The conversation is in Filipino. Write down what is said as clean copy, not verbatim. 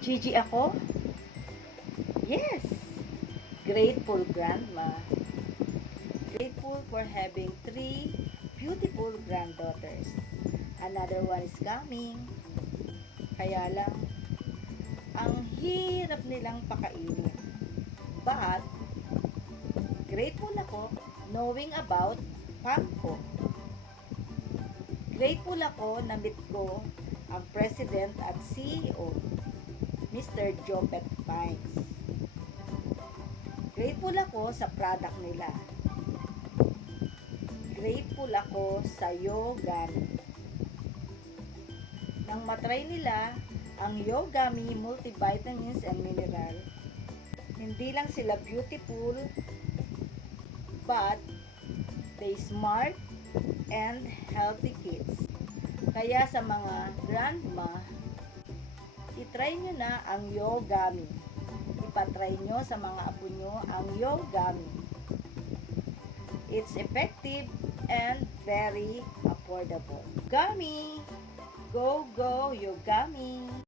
Gigi ako? Yes! Grateful grandma. Grateful for having 3 beautiful granddaughters. Another one is coming. Kaya lang, ang hirap nilang pakainin. But, grateful ako knowing about Pangko. Grateful ako na meet ko ang President at CEO, Mr. Jopet Pines. Grateful ako sa product nila. Grateful ako sa Yogami. Nang matry nila ang Yogami multivitamins and mineral, hindi lang sila beautiful, but they smart and healthy kids. Kaya sa mga grandma, itry nyo na ang Yogami. Ipatry nyo sa mga apo nyo ang Yogami. It's effective and very affordable. Yogami! Go, go, Yogami!